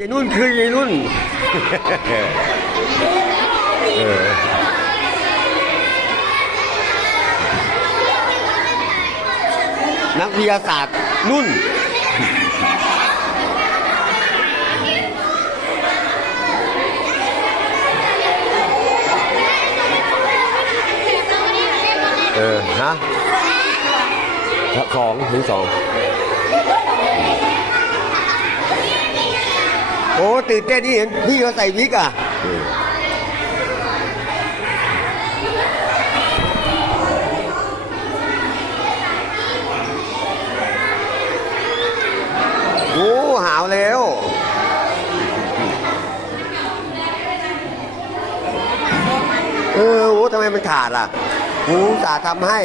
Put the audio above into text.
ยายนุ่นคือยายนุ่นเออนักวิทยาศาสตร์นุ่น เออ ฮะ สองถึงสอง โอ้ตื่นเต้นนี่เห็นพี่เขาใส่วิกอะโอ้หาวแล้วเออโอ้ทำไมมันขาดล่ะโอ้สาห์ทำให้